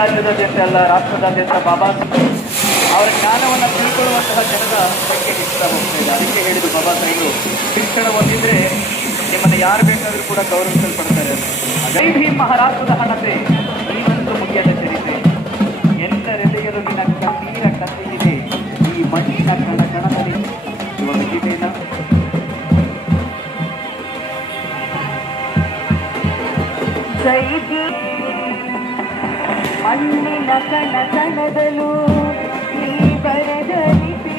ರಾಜ್ಯದಾದ್ಯಂತ ಅಲ್ಲ, ರಾಷ್ಟ್ರದಾದ್ಯಂತ ಬಾಬಾ ಅವರ ಜ್ಞಾನವನ್ನು ತಿಳ್ಕೊಳ್ಳುವಂತಹ ಜನರ ಸಂಖ್ಯೆ ಹೆಚ್ಚುತ್ತಾ ಹೋಗ್ತಿದೆ. ಅದಕ್ಕೆ ಹೇಳಿದ್ದು ಬಾಬಾ ಸಾಹೇಬರು, ಶಿಕ್ಷಣ ಹೊಂದಿದ್ರೆ ನಿಮ್ಮನ್ನು ಯಾರು ಬೇಕಾದರೂ ಕೂಡ ಗೌರವಿಸಲ್ಪಡ್ತಾರೆ. ಜೈ ಭೀಮ್ ಮಹಾರಾಷ್ಟ್ರದ ಹಣತೆ ಈಗಂತೂ ಮುಗಿಯದ ಚರಿತೆ. ಎಲ್ಲರೆದೆಯಲು ನಿನ್ನ ಕಣ್ಣೀರ ಕತ್ತಿದೆ ಈ ಮಣ್ಣಿನ ಕಣದಲ್ಲಿ. ಇವಾಗ ಗೀತೆಯನ್ನ ಜೈ ಭೀಮ್ ಮಣ್ಣಿನ ಕಣದಲು ನೀ ಬರದಲಿಸಿ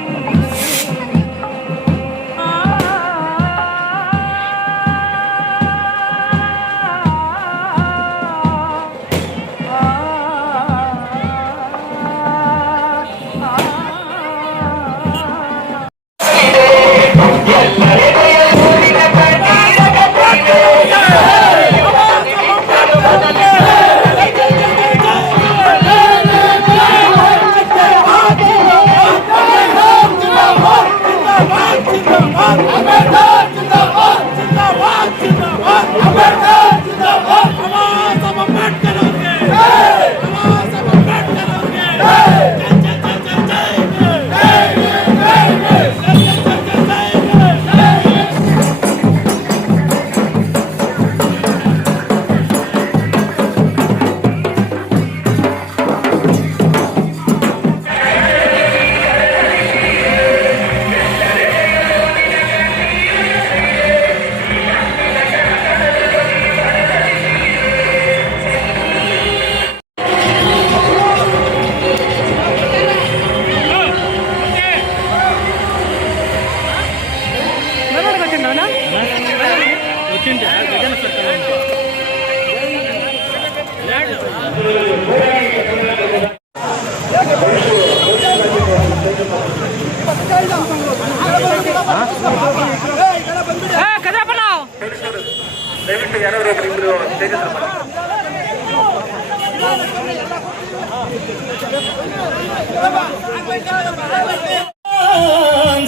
ದಯವಿಟ್ಟು ಯಾರಾದ್ರೂ ಇಬ್ಬರು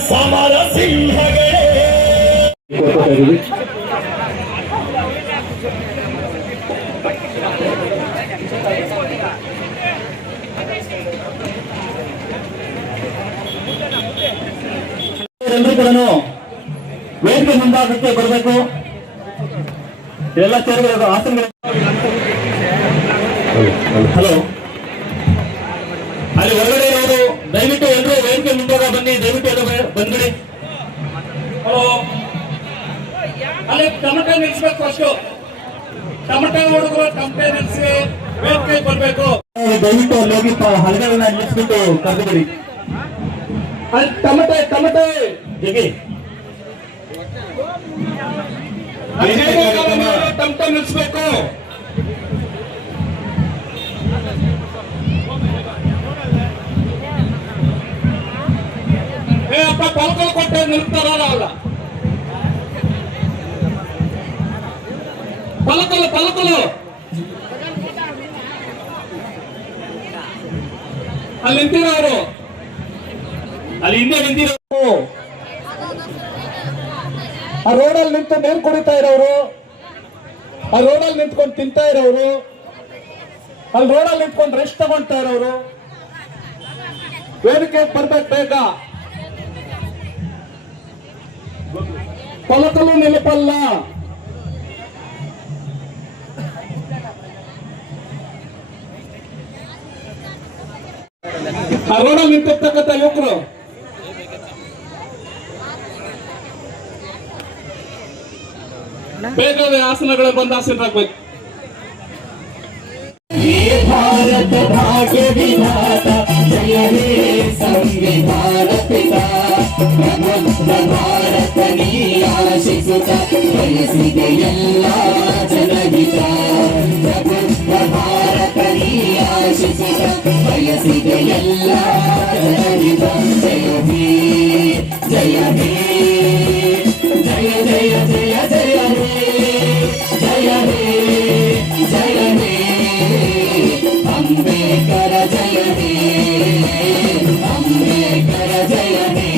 ಸಮರ ಸಿಂಹಗಳೇ ಎಲ್ಲರೂ ಕೂಡ ವೇದಿಕೆ ಮುಂಭಾಗಕ್ಕೆ ಬರಬೇಕು. ಎಲ್ಲ ಚೇರ್ಗಳು ಆಸನಗಳು. ಹಲೋ, ಅಲ್ಲಿ ಹೊರಗಡೆ ಇರೋರು ದಯವಿಟ್ಟು ಎಲ್ಲರೂ ವೇದಿಕೆ ಮುಂಭಾಗ ಬನ್ನಿ. ದಯವಿಟ್ಟು ಎಲ್ಲ ಬಂದ್ಬಿಡಿ. ಹಲೋ, ಅಲ್ಲಿ ಟಮಟೆ ನಿಲ್ಸ್ಬೇಕು. ಫಸ್ಟ್ ಟಮಟೆ ಹುಡುಗರು ಟಮಟೆ ನಿಲ್ಸಿ ವೇದಿಕೆ ಬರ್ಬೇಕು. ದಯವಿಟ್ಟು ಅಲ್ಲಿ ಹೋಗಿ ಹಲಗೆಗಳನ್ನ ನಿಲ್ಲಿಸ್ಬಿಟ್ಟು ಕರೆದುಬಿಡಿ. ಅಲ್ಲಿ ಟಮಟೆ ಹೇಗೆ ಟಮಟೆ ನಿಲ್ಲಿಸ್ಬೇಕು. ಅಪ್ಪ ಪಲಕಲು ಕೊಟ್ಟೆ ನಿಲ್ತಾರಲ್ಲ, ಅಲ್ಲ ಪಲಕಲು ಅಲ್ಲಿ ನಿಂತಿರೋರು, ಅಲ್ಲಿ ಹಿಂದೆ ನಿಂತಿರೋ, ಆ ರೋಡಲ್ಲಿ ನಿಂತು ನೀರು ಕುಡಿತಾ ಇರೋರು, ಆ ರೋಡಲ್ಲಿ ನಿಂತ್ಕೊಂಡು ತಿಂತಾ ಇರೋರು, ಅಲ್ಲಿ ರೋಡಲ್ಲಿ ನಿಂತ್ಕೊಂಡು ರೆಸ್ಟ್ ತಗೊಳ್ತಾ ಇರೋರು ವೇದಿಕೆ ಬರ್ಬೇಕು ಬೇಗ. ಪಲಕಲು ನೆನಪಲ್ಲ. ಆ ರೋಡಲ್ಲಿ ನಿಂತಿರ್ತಕ್ಕಂಥ ಯುವಕರು ಬೇಗವೇ ಆಸನಗಳು ಬಂದು ಆಸೀನರಾಗಬೇಕು. ಭಾರತ ಭಾಗ್ಯ ವಿಧಾತ ಜಯ ಹೇ ಸಂವಿಧಾನ ಪಿತಾ ಭಾರತ ನೀ ಆಶಿಸುತ್ತ ಬಯಸಿದೆ ಎಲ್ಲ ಜನಹಿತ ಭಾರತ ನೀ ಆಶಿಸುತ್ತ ಆಶಿಸಿದ ಬಯಸಿದ ಎಲ್ಲ ಜನರಿದ ಜಯ ಹೇ ಜಯ ಹೇ ಜಯ ಜಯ ಜಯ ಜಯ ಹೇ ಜಯ ಹೇ ಜಯ ಹೇ ಅಂಬೇಡ್ಕರ ಜಯ ಹೇ ಅಂಬೇಡ್ಕರ ಜಯ ಹೇ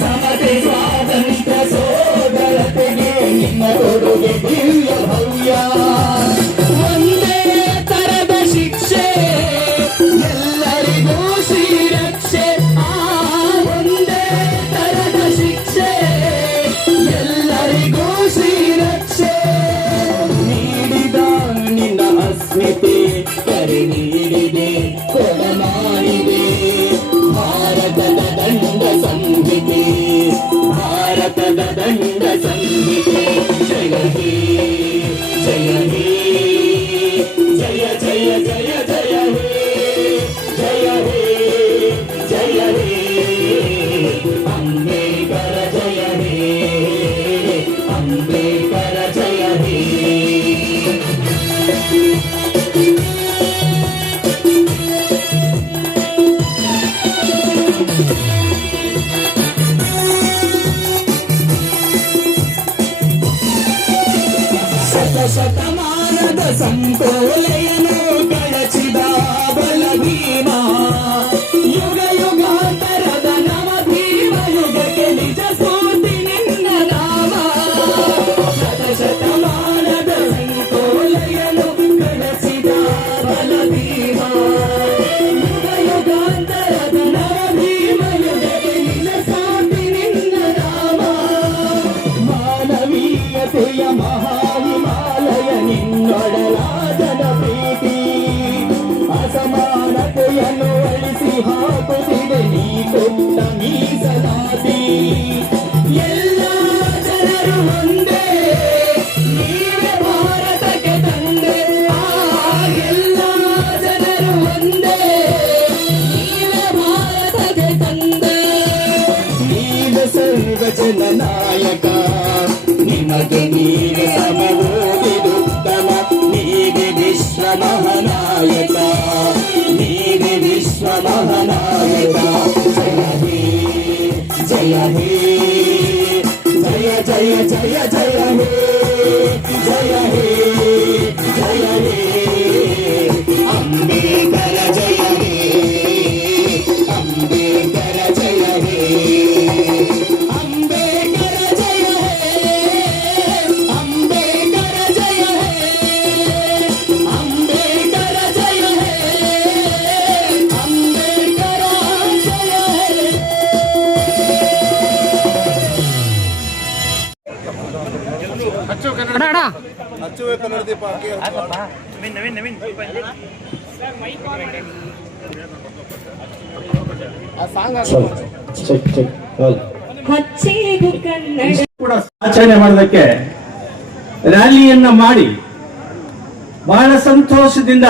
ಸಮತೆ ಸ್ವಾತಂತ್ರ್ಯ ಸೋದರತೆಗೆ ನಿಮ್ಮ ಕೊಡುಗೆ ದಿವ್ಯ ಭವ್ಯ ಒಂದೇ ತರದ ಶಿಕ್ಷೆ ಎಲ್ಲರಿಗೂ ಶ್ರೀರಕ್ಷೆ ಒಂದೇ ತರದ ಶಿಕ್ಷೆ ಎಲ್ಲರಿಗೂ ಶ್ರೀರಕ್ಷೆ ನೀಡಿದ ನಿನ್ನ ಅಸ್ಮಿತೆ ಕರೆ ನೀಡಿದೆ ಕೊಡಮಾಡಿದೆ ಭಾರತದ ದಂಡ ಸಂಹಿತೆ ಭಾರತದ ದಂಡ ಸಂಹಿತೆ ಜಯ ಹೇ ಜಯ ಹೇ ಜಯ ಜಯ ಜಯ ಜಯ ಹೇ ಜಯ ಹೇ ಜಯ ಹೇ ಅಂಬೇಡ್ಕರ ಜಯ ಹೇ ಅಂಬೇಡ್ಕರ ಜಯ ಹೇ ಶತಮಾನದ ಸಂಕೋಲೆಯನ್ನು ಕಳಚಿದ ಬಲ ಭೀಮ ಯುಗ ಯುಗಾಂತರದ ನವ ಭೀಮ ಯುಗಕ್ಕೆ ನಿಜ ಸ್ಫೂರ್ತಿ ನಿನ್ನ ನಾಮ ಶತಮಾನದ ಸಂಕೋಲೆಯನ್ನು ಕಳಚಿದ ಬಲ ಭೀಮ ಯುಗ ಯುಗಾಂತರದ ನವ ಭೀಮ ಯುಗಕ್ಕೆ ನಿಜ ಸ್ಫೂರ್ತಿ ನಿನ್ನ ನಾಮ ಮಾನವೀಯತೆಯ ಮಹಾವಿಮಾಲಯ ನಿನ್ನೊಡಲಾಜನ ಪ್ರೀತಿ ಅಸಮಾನತೆಯನ್ನು ಅಳಿಸಿ ಹಾಕುತ್ತಿದೆ ನೀ ಕೊಟ್ಟ ಮೀಸಲಾತಿ ಎಲ್ಲ ಜನರು ಒಂದೇ ನೀವೇ ಭಾರತಕ್ಕೆ ತಂದೆ ಎಲ್ಲ ಜನರು ಒಂದೇ ನೀವೇ ಭಾರತಕ್ಕೆ ತಂದೆ ನೀವೇ ಸರ್ವ ಜನ ನಾಯಕ ನಿಮಗೆ ನೀವೇ ಸಮಬೋಧಿದುತ್ತಮ ನೀವೇ ವಿಶ್ವ ಮಹಾನಾಯಕ ನೀವೇ ವಿಶ್ವ ಮಹಾನಾಯಕ ಜಯ ಹೇ ಜಯ ಹೇ ಜಯ ಜಯ ಜಯ ಜಯ ಹೇ ಜಯ ಹೇ ಜಯ ಹೇ ಅಂಬೇಡ್ಕರ ಜಯ ಹೇ ಅಂಬೇಡ್ಕರ ಜಯ ಹೇ ಅಂಬೇಡ್ಕರ ಜಯ ಹೇ ಅಂಬೇಡ್ಕರ ಜಯ ಹೇ ಅಂಬೇಡ್ಕರ ಜಯ ಹೇ ಅಂಬೇಡ್ಕರ ಜಯ ಹೇ ಹಚ್ಚುವೆ ಕನ್ನಡ ದೀಪ ಹಾಕಿ ಆ ಸಾಂಗ್ ಹಚ್ಚೇದು ಕನ್ನಡ ಕೂಡ ಆಚರಣೆ ಮಾಡೋದಕ್ಕೆ ರ್ಯಾಲಿಯನ್ನ ಮಾಡಿ ಬಹಳ ಸಂತೋಷದಿಂದ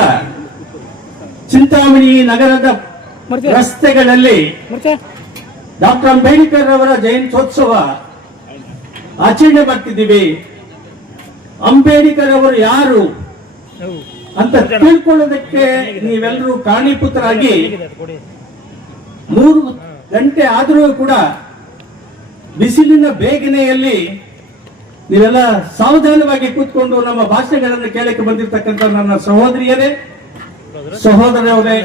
ಚಿಂತಾಮಣಿ ನಗರದ ರಸ್ತೆಗಳಲ್ಲಿ ಡಾಕ್ಟರ್ ಅಂಬೇಡ್ಕರ್ ಅವರ ಜಯಂತ್ಯೋತ್ಸವ ಆಚರಣೆ ಮಾಡ್ತಿದ್ದೀವಿ. ಅಂಬೇಡ್ಕರ್ ಅವರು ಯಾರು ಅಂತ ತಿಳ್ಕೊಳ್ಳೋದಕ್ಕೆ ನೀವೆಲ್ಲರೂ ಕಾರಣೀಭೂತರಾಗಿ 3 ಗಂಟೆ ಆದರೂ ಕೂಡ ಬಿಸಿಲಿನ ಬೇಗನೆಯಲ್ಲಿ ನೀವೆಲ್ಲ ಸಾವಧಾನವಾಗಿ ಕೂತ್ಕೊಂಡು ನಮ್ಮ ಭಾಷಣಗಳನ್ನು ಕೇಳಕ್ಕೆ ಬಂದಿರತಕ್ಕಂಥ ನನ್ನ ಸಹೋದರಿಯರೇ, ಸಹೋದರರೇ,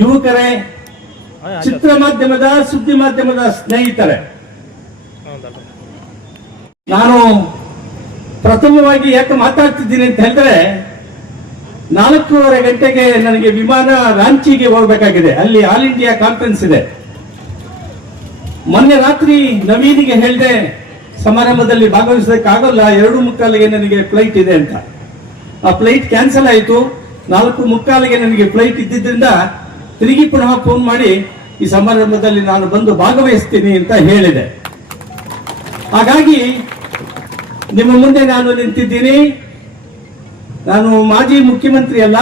ಯುವಕರೇ, ಚಿತ್ರ ಮಾಧ್ಯಮದ ಸುದ್ದಿ ಮಾಧ್ಯಮದ ಸ್ನೇಹಿತರೆ, ನಾನು ಪ್ರಥಮವಾಗಿ ಯಾಕೆ ಮಾತಾಡ್ತಿದ್ದೀನಿ ಅಂತ ಹೇಳಿದ್ರೆ 4:30 ಗಂಟೆಗೆ ನನಗೆ ವಿಮಾನ ರಾಂಚಿಗೆ ಹೋಗ್ಬೇಕಾಗಿದೆ. ಅಲ್ಲಿ ಆಲ್ ಇಂಡಿಯಾ ಕಾನ್ಫರೆನ್ಸ್ ಇದೆ. ಮೊನ್ನೆ ರಾತ್ರಿ ನವೀನಿಗೆ ಹೇಳಿದೆ ಸಮಾರಂಭದಲ್ಲಿ ಭಾಗವಹಿಸೋದಕ್ಕಾಗಲ್ಲ, 2:45ಗೆ ನನಗೆ ಫ್ಲೈಟ್ ಇದೆ ಅಂತ. ಆ ಫ್ಲೈಟ್ ಕ್ಯಾನ್ಸಲ್ ಆಯಿತು. 4:45ಗೆ ನನಗೆ ಫ್ಲೈಟ್ ಇದ್ದಿದ್ದರಿಂದ ತಿರುಗಿ ಪುನಃ ಫೋನ್ ಮಾಡಿ ಈ ಸಮಾರಂಭದಲ್ಲಿ ನಾನು ಬಂದು ಭಾಗವಹಿಸ್ತೀನಿ ಅಂತ ಹೇಳಿದೆ. ಹಾಗಾಗಿ ನಿಮ್ಮ ಮುಂದೆ ನಾನು ನಿಂತಿದ್ದೀನಿ. ನಾನು ಮಾಜಿ ಮುಖ್ಯಮಂತ್ರಿ ಅಲ್ಲ,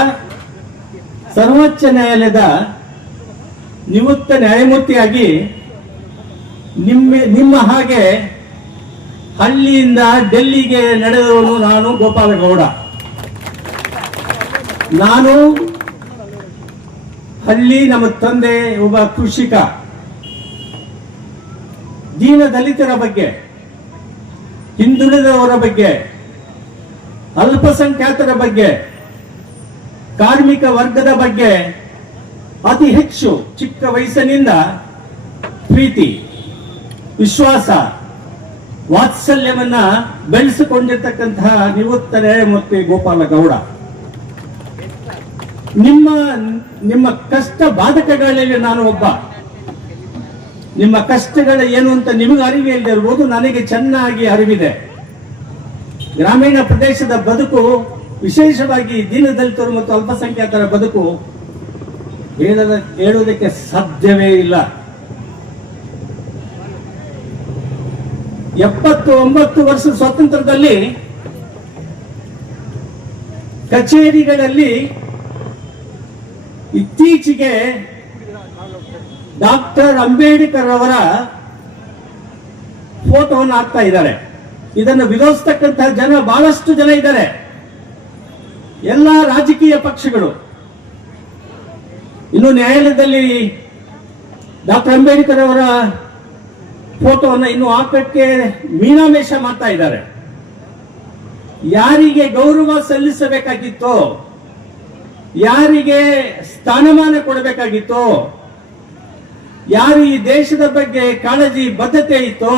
ಸರ್ವೋಚ್ಚ ನ್ಯಾಯಾಲಯದ ನಿವೃತ್ತ ನ್ಯಾಯಮೂರ್ತಿಯಾಗಿ ನಿಮ್ಮ ಹಾಗೆ ಹಳ್ಳಿಯಿಂದ ಡೆಲ್ಲಿಗೆ ನಡೆದವನು ನಾನು ಗೋಪಾಲಗೌಡ. ನಾನು ಹಳ್ಳಿ, ನಮ್ಮ ತಂದೆ ಒಬ್ಬ ಕೃಷಿಕ. ದೀನ ದಲಿತರ ಬಗ್ಗೆ, ಹಿಂದುಳಿದವರ ಬಗ್ಗೆ, ಅಲ್ಪಸಂಖ್ಯಾತರ ಬಗ್ಗೆ, ಕಾರ್ಮಿಕ ವರ್ಗದ ಬಗ್ಗೆ ಅತಿ ಹೆಚ್ಚು ಚಿಕ್ಕ ವಯಸ್ಸಿನಿಂದ ಪ್ರೀತಿ, ವಿಶ್ವಾಸ, ವಾತ್ಸಲ್ಯವನ್ನ ಬೆಳೆಸಿಕೊಂಡಿರ್ತಕ್ಕಂತಹ ನಿವೃತ್ತ ನ್ಯಾಯಮೂರ್ತಿ ಗೋಪಾಲಗೌಡ. ನಿಮ್ಮ ಕಷ್ಟ ಬಾಧಕಗಳಲ್ಲಿ ನಾನು ಒಬ್ಬ. ನಿಮ್ಮ ಕಷ್ಟಗಳ ಏನು ಅಂತ ನಿಮಗೆ ಅರಿವು ಇಲ್ಲದೆ ಇರ್ಬೋದು, ನನಗೆ ಚೆನ್ನಾಗಿ ಅರಿವಿದೆ. ಗ್ರಾಮೀಣ ಪ್ರದೇಶದ ಬದುಕು, ವಿಶೇಷವಾಗಿ ದೀನದಲಿತರು ಮತ್ತು ಅಲ್ಪಸಂಖ್ಯಾತರ ಬದುಕು ಹೇಳುವುದಕ್ಕೆ ಸಾಧ್ಯವೇ ಇಲ್ಲ. 79 ವರ್ಷ ಸ್ವಾತಂತ್ರ್ಯದಲ್ಲಿ ಕಚೇರಿಗಳಲ್ಲಿ ಇತ್ತೀಚೆಗೆ ಡಾಕ್ಟರ್ ಅಂಬೇಡ್ಕರ್ ಅವರ ಫೋಟೋವನ್ನು ಹಾಕ್ತಾ ಇದ್ದಾರೆ. ಇದನ್ನು ವಿರೋಧಿಸತಕ್ಕಂತಹ ಜನ ಬಹಳಷ್ಟು ಜನ ಇದ್ದಾರೆ. ಎಲ್ಲ ರಾಜಕೀಯ ಪಕ್ಷಗಳು. ಇನ್ನು ನ್ಯಾಯಾಲಯದಲ್ಲಿ ಡಾಕ್ಟರ್ ಅಂಬೇಡ್ಕರ್ ಅವರ ಫೋಟೋವನ್ನು ಇನ್ನು ಹಾಕಕ್ಕೆ ಮೀನಾಮೇಷ ಮಾಡ್ತಾ ಇದ್ದಾರೆ. ಯಾರಿಗೆ ಗೌರವ ಸಲ್ಲಿಸಬೇಕಾಗಿತ್ತೋ, ಯಾರಿಗೆ ಸ್ಥಾನಮಾನ ಕೊಡಬೇಕಾಗಿತ್ತೋ, ಯಾರು ಈ ದೇಶದ ಬಗ್ಗೆ ಕಾಳಜಿ ಬದ್ಧತೆ ಇತ್ತೋ,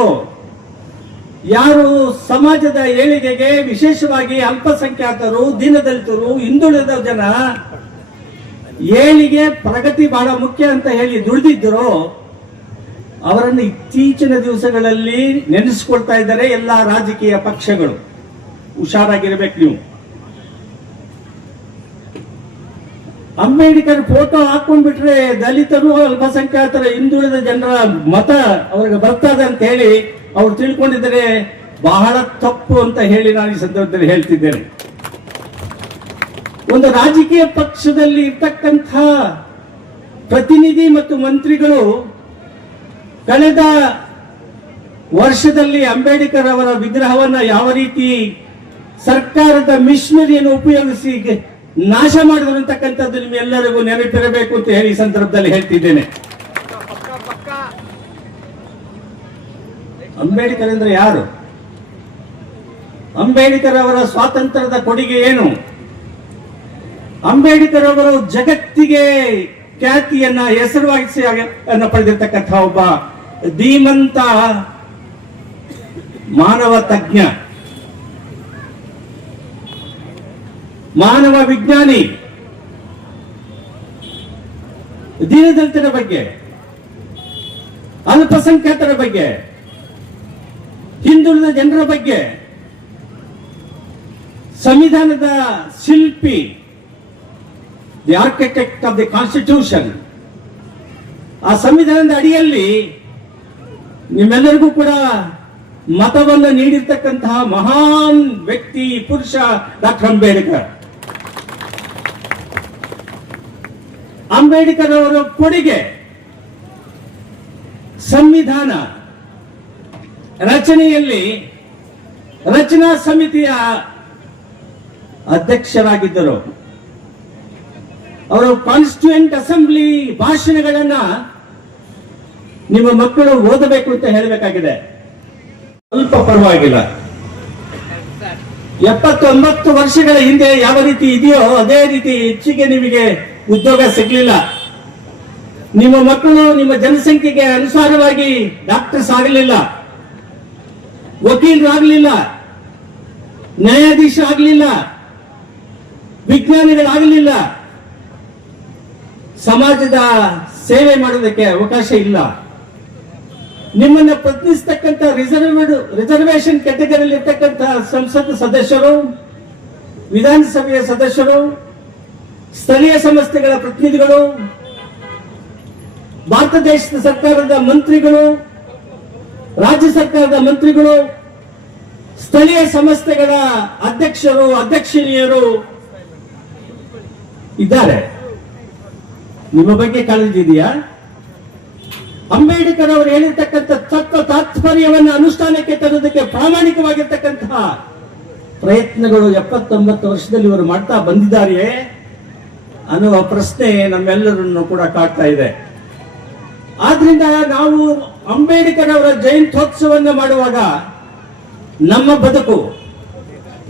ಯಾರು ಸಮಾಜದ ಏಳಿಗೆಗೆ, ವಿಶೇಷವಾಗಿ ಅಲ್ಪಸಂಖ್ಯಾತರು, ದೀನದಲಿತರು, ಹಿಂದುಳಿದ ಜನ ಏಳಿಗೆ, ಪ್ರಗತಿ ಬಹಳ ಮುಖ್ಯ ಅಂತ ಹೇಳಿ ದುಡಿದಿದ್ದರೋ ಅವರನ್ನು ಇತ್ತೀಚಿನ ದಿವಸಗಳಲ್ಲಿ ನೆನೆಸಿಕೊಳ್ತಾ ಇದ್ದಾರೆ ಎಲ್ಲಾ ರಾಜಕೀಯ ಪಕ್ಷಗಳು. ಹುಷಾರಾಗಿರ್ಬೇಕು ನೀವು. ಅಂಬೇಡ್ಕರ್ ಫೋಟೋ ಹಾಕೊಂಡ್ಬಿಟ್ರೆ ದಲಿತರು, ಅಲ್ಪಸಂಖ್ಯಾತರ, ಹಿಂದುಳಿದ ಜನರ ಮತ ಅವ್ರಿಗೆ ಬರ್ತದೆ ಅಂತ ಹೇಳಿ ಅವ್ರು ತಿಳ್ಕೊಂಡಿದ್ದಾರೆ. ಬಹಳ ತಪ್ಪು ಅಂತ ಹೇಳಿ ನಾನು ಈ ಸಂದರ್ಭದಲ್ಲಿ ಹೇಳ್ತಿದ್ದೇನೆ. ಒಂದು ರಾಜಕೀಯ ಪಕ್ಷದಲ್ಲಿ ಇರ್ತಕ್ಕಂಥ ಪ್ರತಿನಿಧಿ ಮತ್ತು ಮಂತ್ರಿಗಳು ಕಳೆದ ವರ್ಷದಲ್ಲಿ ಅಂಬೇಡ್ಕರ್ ಅವರ ವಿಗ್ರಹವನ್ನ ಯಾವ ರೀತಿ ಸರ್ಕಾರದ ಮಿಷನರಿಯನ್ನು ಉಪಯೋಗಿಸಿ ನಾಶ ಮಾಡಿದ್ರು ಅಂತಕ್ಕಂಥದ್ದು ನಿಮ್ಮೆಲ್ಲರಿಗೂ ನೆನಪಿರಬೇಕು ಅಂತ ಹೇಳಿ ಈ ಸಂದರ್ಭದಲ್ಲಿ ಹೇಳ್ತಿದ್ದೇನೆ. ಅಂಬೇಡ್ಕರ್ ಅಂದ್ರೆ ಯಾರು? ಅಂಬೇಡ್ಕರ್ ಅವರ ಸ್ವಾತಂತ್ರ್ಯದ ಕೊಡುಗೆ ಏನು? ಅಂಬೇಡ್ಕರ್ ಅವರು ಜಗತ್ತಿಗೆ ಖ್ಯಾತಿಯನ್ನ, ಹೆಸರುವಾಸಿ ಪಡೆದಿರ್ತಕ್ಕಂಥ ಒಬ್ಬ ಧೀಮಂತ ಮಾನವ ತಜ್ಞ, ಮಾನವ ವಿಜ್ಞಾನಿ. ದೀನದಲಿತರ ಬಗ್ಗೆ, ಅಲ್ಪಸಂಖ್ಯಾತರ ಬಗ್ಗೆ, ಹಿಂದುಳಿದ ಜನರ ಬಗ್ಗೆ, ಸಂವಿಧಾನದ ಶಿಲ್ಪಿ, the architect of the constitution. ಆ ಸಂವಿಧಾನದ ಅಡಿಯಲ್ಲಿ ನಿಮ್ಮೆಲ್ಲರಿಗೂ ಕೂಡ ಮತವನ್ನು ನೀಡಿರ್ತಕ್ಕಂತಹ ಮಹಾನ್ ವ್ಯಕ್ತಿ, ಪುರುಷ ಡಾಕ್ಟರ್ ಅಂಬೇಡ್ಕರ್. ಅಂಬೇಡ್ಕರ್ ಅವರ ಕೊಡುಗೆ ಸಂವಿಧಾನ ರಚನೆಯಲ್ಲಿ ರಚನಾ ಸಮಿತಿಯ ಅಧ್ಯಕ್ಷರಾಗಿದ್ದರು. ಅವರು ಕಾನ್ಸ್ಟಿಟ್ಯೂಯೆಂಟ್ ಅಸೆಂಬ್ಲಿ ಭಾಷಣಗಳನ್ನ ನಿಮ್ಮ ಮಕ್ಕಳು ಓದಬೇಕು ಅಂತ ಹೇಳಬೇಕಾಗಿದೆ. ಸ್ವಲ್ಪ ಪರವಾಗಿಲ್ಲ. 79 ವರ್ಷಗಳ ಹಿಂದೆ ಯಾವ ರೀತಿ ಇದೆಯೋ ಅದೇ ರೀತಿ ಹೆಚ್ಚಿಗೆ ನಿಮಗೆ ಉದ್ಯೋಗ ಸಿಗಲಿಲ್ಲ. ನಿಮ್ಮ ಮಕ್ಕಳು ನಿಮ್ಮ ಜನಸಂಖ್ಯೆಗೆ ಅನುಸಾರವಾಗಿ ಡಾಕ್ಟರ್ಸ್ ಆಗಲಿಲ್ಲ, ವಕೀಲರಾಗಲಿಲ್ಲ, ನ್ಯಾಯಾಧೀಶ ಆಗಲಿಲ್ಲ, ವಿಜ್ಞಾನಿಗಳಾಗಲಿಲ್ಲ, ಸಮಾಜದ ಸೇವೆ ಮಾಡೋದಕ್ಕೆ ಅವಕಾಶ ಇಲ್ಲ. ನಿಮ್ಮನ್ನ ಪ್ರತಿನಿಧಿಸ್ತಕ್ಕಂಥ ರಿಸರ್ವೇಶನ್ ಕ್ಯಾಟಗರಿಯಲ್ಲಿ ಇರ್ತಕ್ಕಂಥ ಸಂಸತ್ ಸದಸ್ಯರು, ವಿಧಾನಸಭೆಯ ಸದಸ್ಯರು, ಸ್ಥಳೀಯ ಸಂಸ್ಥೆಗಳ ಪ್ರತಿನಿಧಿಗಳು, ಭಾರತ ದೇಶದ ಸರ್ಕಾರದ ಮಂತ್ರಿಗಳು, ರಾಜ್ಯ ಸರ್ಕಾರದ ಮಂತ್ರಿಗಳು, ಸ್ಥಳೀಯ ಸಂಸ್ಥೆಗಳ ಅಧ್ಯಕ್ಷರು, ಅಧ್ಯಕ್ಷಿಣಿಯರು ಇದ್ದಾರೆ. ನಿಮ್ಮ ಬಗ್ಗೆ ಕಾಳಜಿ ಇದೆಯಾ? ಅಂಬೇಡ್ಕರ್ ಅವರು ಹೇಳಿರ್ತಕ್ಕಂಥ ತತ್ವ ತಾತ್ಪರ್ಯವನ್ನು ಅನುಷ್ಠಾನಕ್ಕೆ ತರುವುದಕ್ಕೆ ಪ್ರಾಮಾಣಿಕವಾಗಿರ್ತಕ್ಕಂತಹ ಪ್ರಯತ್ನಗಳು 79 ವರ್ಷದಲ್ಲಿ ಇವರು ಮಾಡ್ತಾ ಬಂದಿದ್ದಾರೆಯೇ ಅನ್ನುವ ಪ್ರಶ್ನೆ ನಮ್ಮೆಲ್ಲರನ್ನು ಕೂಡ ಕಾಡ್ತಾ ಇದೆ. ಆದ್ರಿಂದ ನಾವು ಅಂಬೇಡ್ಕರ್ ಅವರ ಜಯಂತ್ಯೋತ್ಸವವನ್ನು ಮಾಡುವಾಗ ನಮ್ಮ ಬದುಕು,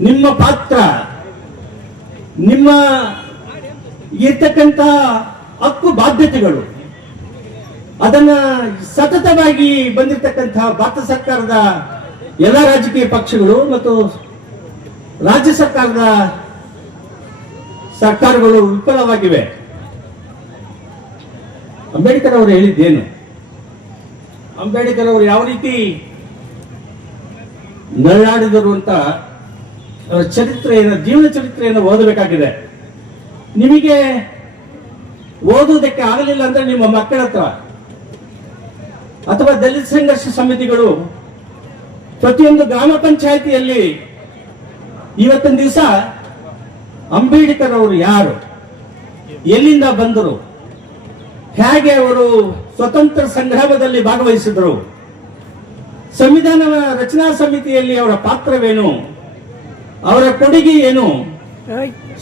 ನಿಮ್ಮ ಪಾತ್ರ, ನಿಮ್ಮ ಇರ್ತಕ್ಕಂಥ ಹಕ್ಕು ಬಾಧ್ಯತೆಗಳು, ಅದನ್ನ ಸತತವಾಗಿ ಬಂದಿರತಕ್ಕಂತಹ ಭಾರತ ಸರ್ಕಾರದ ಎಲ್ಲ ರಾಜಕೀಯ ಪಕ್ಷಗಳು ಮತ್ತು ರಾಜ್ಯ ಸರ್ಕಾರಗಳು ವಿಫಲವಾಗಿವೆ. ಅಂಬೇಡ್ಕರ್ ಅವರು ಹೇಳಿದ್ದೇನು? ಅಂಬೇಡ್ಕರ್ ಅವರು ಯಾವ ರೀತಿ ನರಳಾಡಿದರು ಅಂತ ಅವರ ಚರಿತ್ರೆಯನ್ನು, ಜೀವನ ಚರಿತ್ರೆಯನ್ನು ಓದಬೇಕಾಗಿದೆ. ನಿಮಗೆ ಓದುವುದಕ್ಕೆ ಆಗಲಿಲ್ಲ ಅಂದ್ರೆ ನಿಮ್ಮ ಮಕ್ಕಳ ಹತ್ರ ಅಥವಾ ದಲಿತ ಸಂಘರ್ಷ ಸಮಿತಿಗಳು ಪ್ರತಿಯೊಂದು ಗ್ರಾಮ ಪಂಚಾಯಿತಿಯಲ್ಲಿ ಇವತ್ತಿನ ದಿವಸ ಅಂಬೇಡ್ಕರ್ ಅವರು ಯಾರು, ಎಲ್ಲಿಂದ ಬಂದರು, ಹೇಗೆ ಅವರು ಸ್ವತಂತ್ರ ಸಂಗ್ರಾಮದಲ್ಲಿ ಭಾಗವಹಿಸಿದರು, ಸಂವಿಧಾನ ರಚನಾ ಸಮಿತಿಯಲ್ಲಿ ಅವರ ಪಾತ್ರವೇನು, ಅವರ ಕೊಡುಗೆ ಏನು,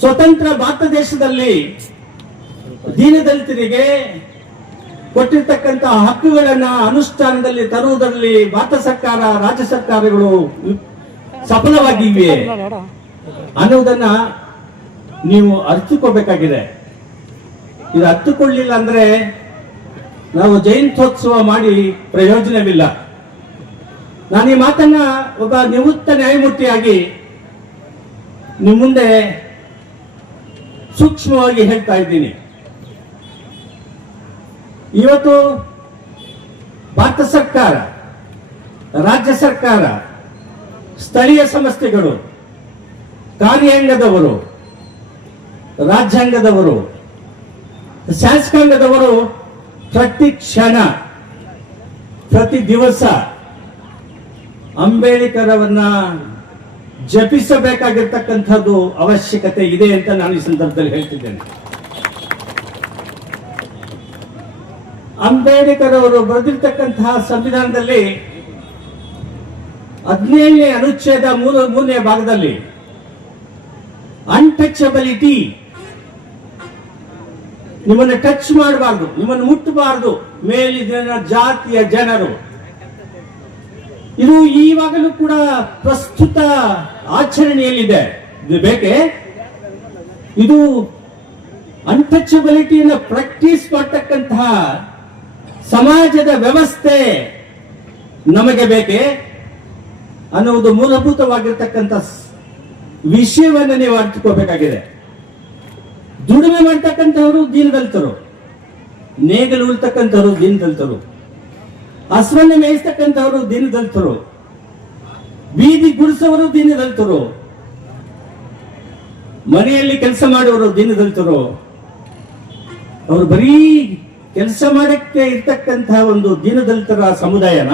ಸ್ವತಂತ್ರ ಭಾರತ ದೇಶದಲ್ಲಿ ದೀನದಲಿತರಿಗೆ ಕೊಟ್ಟಿರ್ತಕ್ಕಂತಹ ಹಕ್ಕುಗಳನ್ನ ಅನುಷ್ಠಾನದಲ್ಲಿ ತರುವುದರಲ್ಲಿ ಭಾರತ ಸರ್ಕಾರ, ರಾಜ್ಯ ಸರ್ಕಾರಗಳು ಸಫಲವಾಗಿವೆ ಅನ್ನುವುದನ್ನ ನೀವು ಅರ್ಥಕೋಬೇಕಾಗಿದೆ. ಇದು ಅರ್ಥಕೊಳ್ಳಿಲ್ಲ ಅಂದ್ರೆ ನಾವು ಜಯಂತ್ಯೋತ್ಸವ ಮಾಡಿ ಪ್ರಯೋಜನವಿಲ್ಲ. ನಾನು ಈ ಮಾತನ್ನ ಒಬ್ಬ ನಿವೃತ್ತ ನ್ಯಾಯಮೂರ್ತಿಯಾಗಿ ನಿಮ್ಮ ಮುಂದೆ ಸೂಕ್ಷ್ಮವಾಗಿ ಹೇಳ್ತಾ ಇದ್ದೀನಿ. ಇವತ್ತು ಭಾರತ ಸರ್ಕಾರ, ರಾಜ್ಯ ಸರ್ಕಾರ, ಸ್ಥಳೀಯ ಸಂಸ್ಥೆಗಳು, ಕಾರ್ಯಾಂಗದವರು, ರಾಜ್ಯಾಂಗದವರು, ಶಾಸಕಾಂಗದವರು ಪ್ರತಿ ಕ್ಷಣ, ಪ್ರತಿ ದಿವಸ ಅಂಬೇಡ್ಕರ್ ಅವರನ್ನ ಜಪಿಸಬೇಕಾಗಿರ್ತಕ್ಕಂಥದ್ದು ಅವಶ್ಯಕತೆ ಇದೆ ಅಂತ ನಾನು ಈ ಸಂದರ್ಭದಲ್ಲಿ ಹೇಳ್ತಿದ್ದೇನೆ. ಅಂಬೇಡ್ಕರ್ ಅವರು ಬರೆದಿರ್ತಕ್ಕಂತಹ ಸಂವಿಧಾನದಲ್ಲಿ 17ನೇ ಅನುಚ್ಛೇದ 3ನೇ ಭಾಗದಲ್ಲಿ ಅನ್ಟಚಬಿಲಿಟಿ, ನಿಮ್ಮನ್ನು ಟಚ್ ಮಾಡಬಾರ್ದು, ನಿಮ್ಮನ್ನು ಮುಟ್ಟಬಾರದು, ಮೇಲಿನ ಜಾತಿಯ ಜನರು, ಇದು ಈವಾಗಲೂ ಕೂಡ ಪ್ರಸ್ತುತ ಆಚರಣೆಯಲ್ಲಿದೆ. ಇದು ಬೇಕೆ? ಇದು ಅನ್ಟಚಬಿಲಿಟಿಯನ್ನು ಪ್ರಾಕ್ಟೀಸ್ ಮಾಡತಕ್ಕಂತಹ ಸಮಾಜದ ವ್ಯವಸ್ಥೆ ನಮಗೆ ಬೇಕೆ ಅನ್ನುವುದು ಮೂಲಭೂತವಾಗಿರ್ತಕ್ಕಂಥ ವಿಷಯವನ್ನು ನೀವು ಅರ್ಥಕೋಬೇಕಾಗಿದೆ. ದುಡಿಮೆ ಮಾಡ್ತಕ್ಕಂಥವರು ದೀನದಲಿತರು, ನೇಗಲು ಉಳ್ತಕ್ಕಂಥವ್ರು ದೀನದಲಿತರು, ಹಸುವನ್ನು ಮೇಯಿಸ್ತಕ್ಕಂಥವರು ದೀನದಲಿತರು, ಬೀದಿ ಗುಡಿಸೋರು ದೀನದಲಿತರು, ಮನೆಯಲ್ಲಿ ಕೆಲಸ ಮಾಡುವವರು ದೀನದಲಿತರು. ಅವರು ಬರೀ ಕೆಲಸ ಮಾಡಕ್ಕೆ ಇರ್ತಕ್ಕಂತಹ ಒಂದು ದೀನದಲಿತರ ಸಮುದಾಯನ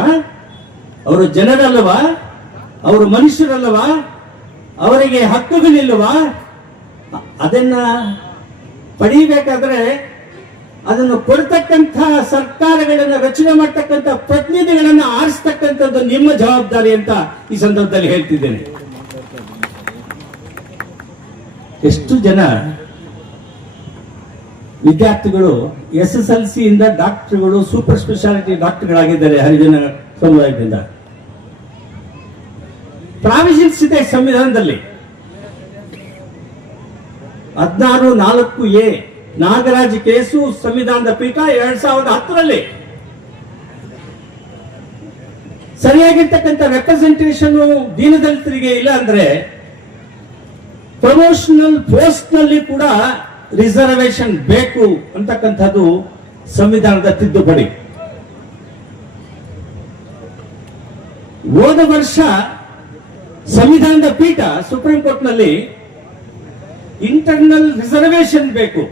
ಅವರು ಜನರಲ್ಲವಾ? ಅವರು ಮನುಷ್ಯರಲ್ಲವಾ? ಅವರಿಗೆ ಹಕ್ಕುಗಳಿಲ್ಲವಾ? ಅದನ್ನ ಪಡೀಬೇಕಾದ್ರೆ ಅದನ್ನು ಕೊಡ್ತಕ್ಕಂಥ ಸರ್ಕಾರಗಳನ್ನು ರಚನೆ ಮಾಡ್ತಕ್ಕಂಥ ಪ್ರತಿನಿಧಿಗಳನ್ನು ಆರಿಸ್ತಕ್ಕಂಥದ್ದು ನಿಮ್ಮ ಜವಾಬ್ದಾರಿ ಅಂತ ಈ ಸಂದರ್ಭದಲ್ಲಿ ಹೇಳ್ತಿದ್ದೇನೆ. ಎಷ್ಟು ಜನ ವಿದ್ಯಾರ್ಥಿಗಳು SSLC ಇಂದ ಡಾಕ್ಟರ್ಗಳು, ಸೂಪರ್ ಸ್ಪೆಷಾಲಿಟಿ ಡಾಕ್ಟರ್ಗಳಾಗಿದ್ದಾರೆ ಹರಿಜನ ಸಮುದಾಯದಿಂದ. ಪ್ರಾವಿಷನ್ಸ್ ಇದೆ ಸಂವಿಧಾನದಲ್ಲಿ. 16(4)A ನಾಗರಾಜ್ ಕೇಸು ಸಂವಿಧಾನದ ಪೀಠ 2010ರಲ್ಲಿ ಸರಿಯಾಗಿರ್ತಕ್ಕಂಥ ರೆಪ್ರೆಸೆಂಟೇಷನ್ ದೀನದಲಿತರಿಗೆ ಇಲ್ಲ ಅಂದ್ರೆ ಪ್ರಮೋಷನಲ್ ಪೋಸ್ಟ್ ನಲ್ಲಿ ಕೂಡ ರಿಸರ್ವೇಶನ್ ಬೇಕು ಅಂತಕ್ಕಂಥದ್ದು ಸಂವಿಧಾನದ ತಿದ್ದುಪಡಿ. ಹೋದ ವರ್ಷ ಸಂವಿಧಾನದ ಪೀಠ ಸುಪ್ರೀಂ ಕೋರ್ಟ್ ನಲ್ಲಿ ಇಂಟರ್ನಲ್ ರಿಸರ್ವೇಶನ್ ಬೇಕು,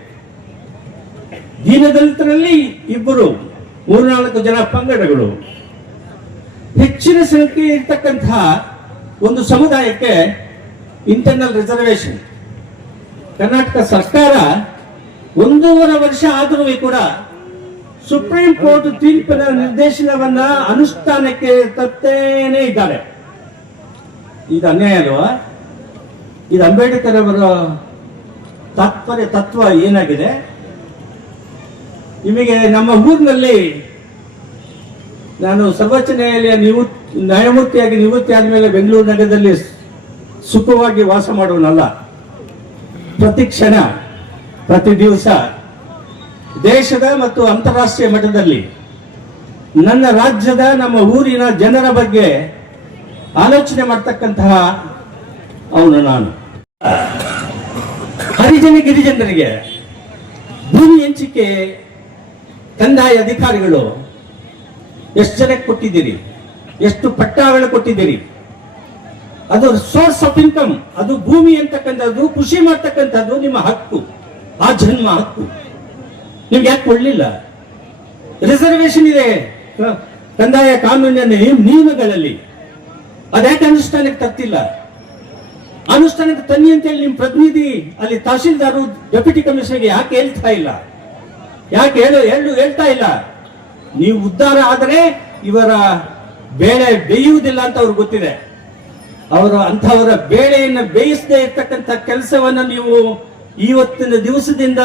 ದೀನದಲಿತರಲ್ಲಿ 2-3-4 ಜನ ಪಂಗಡಗಳು, ಹೆಚ್ಚಿನ ಸಂಖ್ಯೆ ಇರ್ತಕ್ಕಂತಹ ಒಂದು ಸಮುದಾಯಕ್ಕೆ ಇಂಟರ್ನಲ್ ರಿಸರ್ವೇಶನ್. ಕರ್ನಾಟಕ ಸರ್ಕಾರ 1.5 ವರ್ಷ ಆದರೂ ಕೂಡ ಸುಪ್ರೀಂ ಕೋರ್ಟ್ ತೀರ್ಪಿನ ನಿರ್ದೇಶನವನ್ನ ಅನುಷ್ಠಾನಕ್ಕೆ ತರ್ತೇನೆ ಇದ್ದಾರೆ. ಇದು ಅನ್ಯಾಯ ಅಲ್ವಾ? ಇದು ಅಂಬೇಡ್ಕರ್ ಅವರ ತತ್ವ ಏನಾಗಿದೆ? ನಿಮಗೆ ನಮ್ಮ ಊರಿನಲ್ಲಿ ನಾನು ಸರ್ವೋಚ್ಚ ನ್ಯಾಯಾಲಯ ನ್ಯಾಯಮೂರ್ತಿಯಾಗಿ ನಿವೃತ್ತಿ ಆದಮೇಲೆ ಬೆಂಗಳೂರು ನಗರದಲ್ಲಿ ಸುಖವಾಗಿ ವಾಸ ಮಾಡುವನಲ್ಲ. ಪ್ರತಿ ಕ್ಷಣ ಪ್ರತಿ ದಿವಸ ದೇಶದ ಮತ್ತು ಅಂತಾರಾಷ್ಟ್ರೀಯ ಮಟ್ಟದಲ್ಲಿ ನನ್ನ ರಾಜ್ಯದ ನಮ್ಮ ಊರಿನ ಜನರ ಬಗ್ಗೆ ಆಲೋಚನೆ ಮಾಡ್ತಕ್ಕಂತಹ ಅವನು ನಾನು. ಗಿರಿಜನರಿಗೆ ಭೂಮಿ ಹಂಚಿಕೆ ಕಂದಾಯ ಅಧಿಕಾರಿಗಳು ಎಷ್ಟು ಜನಕ್ಕೆ ಕೊಟ್ಟಿದ್ದೀರಿ? ಎಷ್ಟು ಪಟ್ಟಾಗಳು ಕೊಟ್ಟಿದ್ದೀರಿ? ಅದು ಸೋರ್ಸ್ ಆಫ್ ಇನ್ಕಮ್, ಅದು ಭೂಮಿ ಅಂತಕ್ಕಂಥದ್ದು, ಕೃಷಿ ಮಾಡ್ತಕ್ಕಂಥದ್ದು ನಿಮ್ಮ ಹಕ್ಕು, ಆ ಜನ್ಮ ಹಕ್ಕು. ನಿಮ್ಗೆ ಯಾಕೆ ಕೊಡ್ಲಿಲ್ಲ? ರಿಸರ್ವೇಶನ್ ಇದೆ ಕಂದಾಯ ಕಾನೂನಿನ ನಿಯಮಗಳಲ್ಲಿ, ಅದ್ಯಾಕೆ ಅನುಷ್ಠಾನಕ್ಕೆ ತರ್ತಿಲ್ಲ? ಅನುಷ್ಠಾನಕ್ಕೆ ತನ್ನಿ ಅಂತೇಳಿ ನಿಮ್ ಪ್ರತಿನಿಧಿ ಅಲ್ಲಿ ತಹಶೀಲ್ದಾರು ಡೆಪ್ಯೂಟಿ ಕಮಿಷನರ್ಗೆ ಯಾಕೆ ಹೇಳ್ತಾ ಇಲ್ಲ? ಯಾಕೆ ಹೇಳ್ತಾ ಇಲ್ಲ? ನೀವು ಉದ್ಧಾರ ಆದರೆ ಇವರ ಬೇಳೆ ಬೇಯುವುದಿಲ್ಲ ಅಂತ ಅವ್ರಿಗೆ ಗೊತ್ತಿದೆ. ಅಂಥವರ ಬೇಳೆಯನ್ನು ಬೇಯಿಸದೇ ಇರ್ತಕ್ಕಂಥ ಕೆಲಸವನ್ನು ನೀವು ಇವತ್ತಿನ ದಿವಸದಿಂದ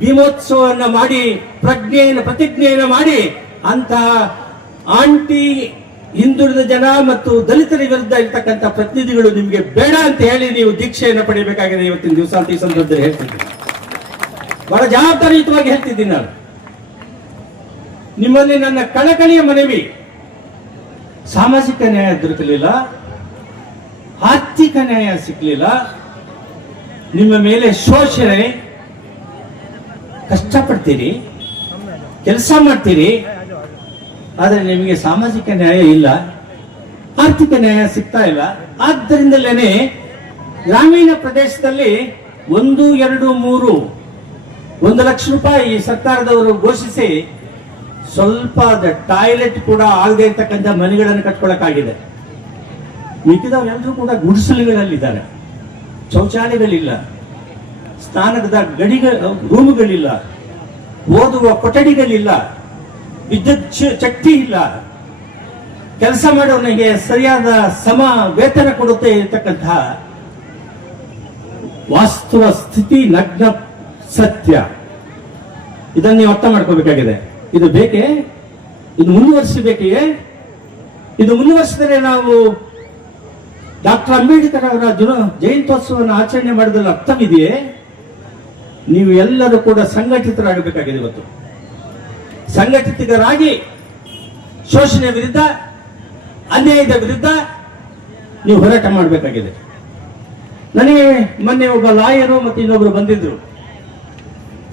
ಭೀಮೋತ್ಸವನ್ನ ಮಾಡಿ ಪ್ರತಿಜ್ಞೆಯನ್ನು ಮಾಡಿ ಅಂತ ಆಂಟಿ ಹಿಂದುಳಿದ ಜನ ಮತ್ತು ದಲಿತರ ವಿರುದ್ಧ ಇರ್ತಕ್ಕಂಥ ಪ್ರತಿನಿಧಿಗಳು ನಿಮಗೆ ಬೇಡ ಅಂತ ಹೇಳಿ ನೀವು ದೀಕ್ಷೆಯನ್ನು ಪಡೆಯಬೇಕಾಗಿದೆ ಇವತ್ತಿನ ದಿವಸ ಅಂತ ಈ ಸಂದರ್ಭದಲ್ಲಿ ಹೇಳ್ತಿದ್ದೀನಿ. ಬಹಳ ಜವಾಬ್ದಾರಿಯುತವಾಗಿ ಹೇಳ್ತಿದ್ದೀನಿ ನಾನು. ನಿಮ್ಮಲ್ಲಿ ನನ್ನ ಕಳಕಳಿಯ ಮನವಿ, ಸಾಮಾಜಿಕ ನ್ಯಾಯ ದೊರಕಲಿಲ್ಲ, ಆರ್ಥಿಕ ನ್ಯಾಯ ಸಿಕ್ಕಲಿಲ್ಲ, ನಿಮ್ಮ ಮೇಲೆ ಶೋಷಣೆ, ಕಷ್ಟಪಡ್ತೀರಿ, ಕೆಲಸ ಮಾಡ್ತೀರಿ, ಆದರೆ ನಿಮಗೆ ಸಾಮಾಜಿಕ ನ್ಯಾಯ ಇಲ್ಲ, ಆರ್ಥಿಕ ನ್ಯಾಯ ಸಿಗ್ತಾ ಇಲ್ಲ. ಆದ್ದರಿಂದಲೇ ಗ್ರಾಮೀಣ ಪ್ರದೇಶದಲ್ಲಿ 1, 2, 3 1 ಲಕ್ಷ ರೂಪಾಯಿ ಸರ್ಕಾರದವರು ಘೋಷಿಸಿ ಸ್ವಲ್ಪ ಟಾಯ್ಲೆಟ್ ಕೂಡ ಆಗದೆ ಇರ್ತಕ್ಕಂಥ ಮನೆಗಳನ್ನು ಕಟ್ಕೊಳ್ಳಕ್ಕಾಗಿದೆ. ಮಿಕ್ಕಿದವರೆಲ್ಲರೂ ಕೂಡ ಗುಡಿಸಲುಗಳಲ್ಲಿದ್ದಾರೆ, ಶೌಚಾಲಯಗಳಿಲ್ಲ, ಸ್ನಾನದ ರೂಮುಗಳಿಲ್ಲ, ಓದುವ ಕೊಠಡಿಗಳಿಲ್ಲ, ವಿದ್ಯುತ್ ಶಕ್ತಿ ಇಲ್ಲ, ಕೆಲಸ ಮಾಡೋನಿಗೆ ಸರಿಯಾದ ಸಮ ವೇತನ ಕೊಡುತ್ತೆ ಇರ್ತಕ್ಕಂತಹ ವಾಸ್ತವ ಸ್ಥಿತಿ, ನಗ್ನ ಸತ್ಯ. ಇದನ್ನು ನೀವು ಅರ್ಥ ಮಾಡ್ಕೋಬೇಕಾಗಿದೆ. ಇದು ಬೇಕೇ? ಇದು ಮುಂದುವರಿಸಬೇಕೇ? ಇದು ಮುಂದುವರಿಸಿದರೆ ನಾವು ಡಾಕ್ಟರ್ ಅಂಬೇಡ್ಕರ್ ಅವರ ಜಯಂತ್ಯೋತ್ಸವವನ್ನು ಆಚರಣೆ ಮಾಡೋದ್ರಲ್ಲಿ ಅರ್ಥವಿದೆಯೇ? ನೀವು ಎಲ್ಲರೂ ಕೂಡ ಸಂಘಟಿತರಾಗಬೇಕಾಗಿದೆ. ಇವತ್ತು ಸಂಘಟಿತರಾಗಿ ಶೋಷಣೆ ವಿರುದ್ಧ, ಅನ್ಯಾಯದ ವಿರುದ್ಧ ನೀವು ಹೋರಾಟ ಮಾಡಬೇಕಾಗಿದೆ. ನನಗೆ ಮೊನ್ನೆ ಒಬ್ಬ ಲಾಯರು ಮತ್ತು ಇನ್ನೊಬ್ರು ಬಂದಿದ್ರು.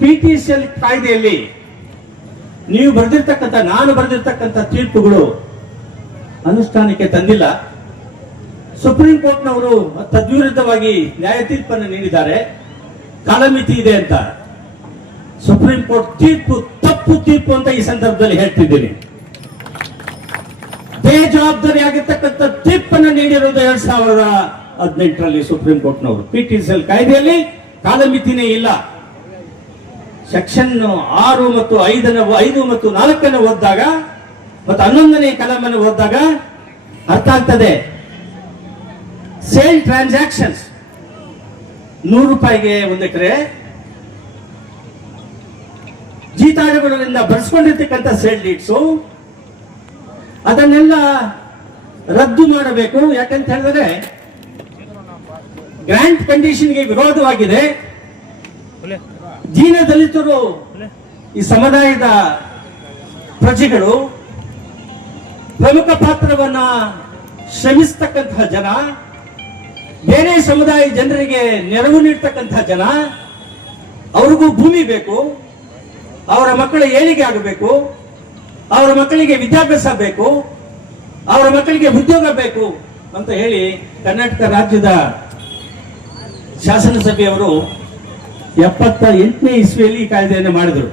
PTCL ಕಾಯ್ದೆಯಲ್ಲಿ ನಾನು ಬರೆದಿರ್ತಕ್ಕಂಥ ತೀರ್ಪುಗಳು ಅನುಷ್ಠಾನಕ್ಕೆ ತಂದಿಲ್ಲ. ಸುಪ್ರೀಂ ಕೋರ್ಟ್ನವರು ತದ್ವಿರುದ್ಧವಾಗಿ ನ್ಯಾಯ ತೀರ್ಪನ್ನು ನೀಡಿದ್ದಾರೆ, ಕಾಲಮಿತಿ ಇದೆ ಅಂತ. ಸುಪ್ರೀಂ ಕೋರ್ಟ್ ತಪ್ಪು ತೀರ್ಪು ಅಂತ ಈ ಸಂದರ್ಭದಲ್ಲಿ ಹೇಳ್ತಿದ್ದೀನಿ. ಬೇಜವಾಬ್ದಾರಿ ಆಗಿರ್ತಕ್ಕಂಥ ತೀರ್ಪನ್ನು ನೀಡಿರುವುದು 2018ರಲ್ಲಿ ಸುಪ್ರೀಂ ಕೋರ್ಟ್ನವರು. PTCL ಕಾಯ್ದೆಯಲ್ಲಿ ಕಾಲಮಿತಿನೇ ಇಲ್ಲ. ಸೆಕ್ಷನ್ 6 ಮತ್ತು 5 ಮತ್ತು 4 ಓದಿದಾಗ ಮತ್ತು 11ನೇ ಕಲಮನ್ನು ಓದಿದಾಗ ಅರ್ಥ ಆಗ್ತದೆ. ಸೇಲ್ ಟ್ರಾನ್ಸಾಕ್ಷನ್ಸ್ 100 ರೂಪಾಯಿಗೆ 1 ಎಕರೆ, ಜೀತಾಳುಗಳಿಂದ ಬರ್ಸ್ಕೊಂಡಿರ್ತಕ್ಕಂಥ ಸೇಲ್ ಡೀಡ್ಸು ಅದನ್ನೆಲ್ಲ ರದ್ದು ಮಾಡಬೇಕು. ಯಾಕಂತ ಹೇಳಿದ್ರೆ ಗ್ರಾಂಟ್ ಕಂಡೀಷನ್ಗೆ ವಿರೋಧವಾಗಿದೆ. ದೀನ ದಲಿತರು, ಈ ಸಮುದಾಯದ ಪ್ರಜೆಗಳು, ಪ್ರಮುಖ ಪಾತ್ರವನ್ನ ಶ್ರಮಿಸ್ತಕ್ಕಂತಹ ಜನ, ಬೇರೆ ಸಮುದಾಯ ಜನರಿಗೆ ನೆರವು ನೀಡ್ತಕ್ಕಂಥ ಜನ, ಅವ್ರಿಗೂ ಭೂಮಿ ಬೇಕು, ಅವರ ಮಕ್ಕಳ ಏಳಿಗೆ ಆಗಬೇಕು, ಅವರ ಮಕ್ಕಳಿಗೆ ವಿದ್ಯಾಭ್ಯಾಸ ಬೇಕು, ಅವರ ಮಕ್ಕಳಿಗೆ ಉದ್ಯೋಗ ಬೇಕು ಅಂತ ಹೇಳಿ ಕರ್ನಾಟಕ ರಾಜ್ಯದ ಶಾಸನಸಭೆಯವರು 78ನೇ ಇಸ್ವಿಯಲ್ಲಿ ಈ ಕಾಯ್ದೆಯನ್ನು ಮಾಡಿದರು.